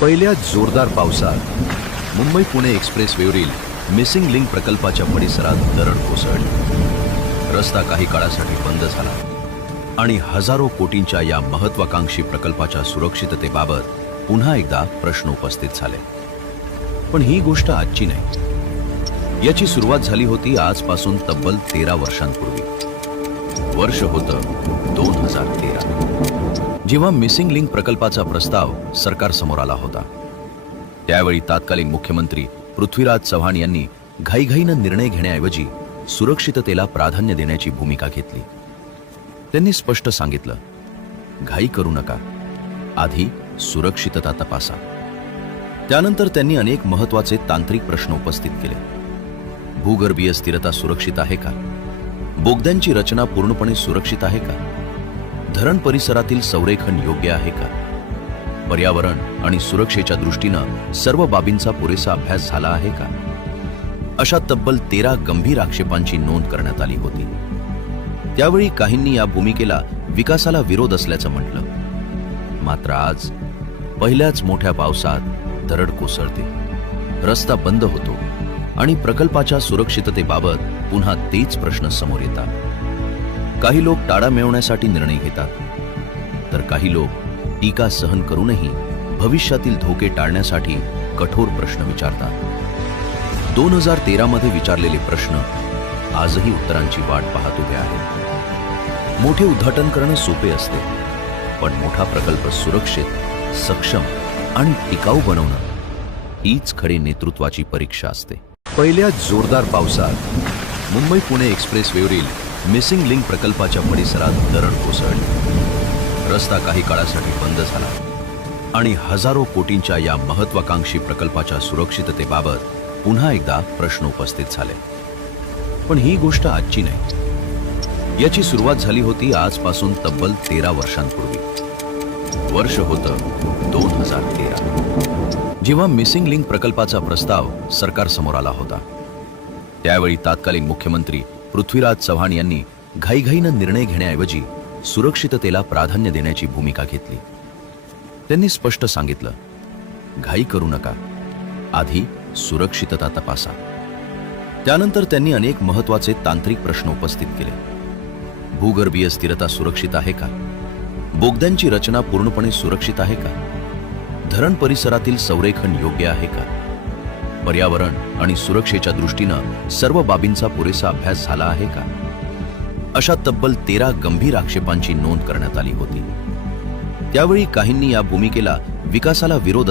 पहिल्या जोरदार पावसात मुंबई पुणे एक्सप्रेसवेवरील मिसिंग लिंक प्रकल्पाच्या परिसरात दरड कोसळली। रस्ता काही काळासाठी बंद झाला आणि हजारो कोटींच्या या महत्त्वाकांक्षी प्रकल्पाच्या सुरक्षिततेबाबत पुन्हा एकदा प्रश्न उपस्थित झाले। पण ही गोष्ट आजची नाही, याची सुरुवात झाली होती आजपासून तब्बल 13 वर्षांपूर्वी। वर्ष होतं 2013, जेव्हा मिसिंग लिंक प्रकल्पाचा प्रस्ताव सरकारसमोर आला होता। त्यावेळी तत्कालीन मुख्यमंत्री पृथ्वीराज चव्हाण यांनी घाईघाईनं निर्णय घेण्याऐवजी सुरक्षिततेला प्राधान्य देण्याची भूमिका घेतली। त्यांनी स्पष्ट सांगितलं, घाई करू नका, आधी सुरक्षितता तपासा। त्यानंतर त्यांनी अनेक महत्त्वाचे तांत्रिक प्रश्न उपस्थित केले। भूगर्भीय स्थिरता सुरक्षित आहे का? बोगद्यांची रचना पूर्णपणे सुरक्षित आहे का? धरण परिसरातील संरेखन योग्य आहे का? पर्यावरण आणि सुरक्षेच्या दृष्टीनं सर्व बाबींचा पुरेसा अभ्यास झाला आहे का? अशा तब्बल 13 गंभीर आक्षेपांची नोंद करण्यात आली होती। त्यावेळी काहींनी या भूमिकेला विकासाला विरोध असल्याचं म्हटलं। मात्र आज पहिल्याच मोठ्या पावसात दरड कोसळते, रस्ता बंद होतो आणि प्रकल्पाच्या सुरक्षिततेबाबत पुन्हा तेच प्रश्न समोर येतात। काही लोक टाळा मिळवण्यासाठी निर्णय घेतात, तर काही लोक टीका सहन करूनही भविष्यातील धोके टाळण्यासाठी कठोर प्रश्न विचारतात। 2013 मध्ये विचारलेले प्रश्न आजही उत्तरांची वाट पाहत उभे आहेत। मोठे उद्घाटन करणं सोपे असते, पण मोठा प्रकल्प सुरक्षित, सक्षम आणि टिकाऊ बनवणं हीच खरी नेतृत्वाची परीक्षा असते। पहिल्या जोरदार पावसात मुंबई पुणे एक्सप्रेसवेवरील मिसिंग लिंक प्रकल्पाच्या परिसरात दरड कोसळली। रस्ता काही काळासाठी बंद झाला आणि हजारो कोटींच्या या महत्त्वाकांक्षी प्रकल्पाच्या सुरक्षिततेबाबत पुन्हा एकदा प्रश्न उपस्थित झाले। पण ही गोष्ट आजची नाही, याची सुरुवात झाली होती आजपासून तब्बल 13 वर्षांपूर्वी। वर्ष होतं 2013, जेव्हा मिसिंग लिंक प्रकल्पाचा प्रस्ताव सरकारसमोर आला होता। त्यावेळी तत्कालीन मुख्यमंत्री पृथ्वीराज चव्हाण यांनी घाईघाईनं निर्णय घेण्याऐवजी सुरक्षिततेला प्राधान्य देण्याची भूमिका घेतली। त्यांनी स्पष्ट सांगितलं, घाई करू नका, आधी सुरक्षितता तपासा। त्यानंतर त्यांनी अनेक महत्त्वाचे तांत्रिक प्रश्न उपस्थित केले। भूगर्भीय स्थिरता सुरक्षित आहे का? बोगद्यांची रचना पूर्णपणे सुरक्षित आहे का? धरण परिसरातील संरेखन योग्य आहे का? पर्यावरण आणि सुरक्षेच्या दृष्टीनं सर्व बाबींचा पुरेसा अभ्यास झाला आहे का? अशा तब्बल 13 गंभीर आक्षेपांची नोंद करण्यात आली होती। त्यावेळी काहींनी या भूमिकेला विकासाला विरोध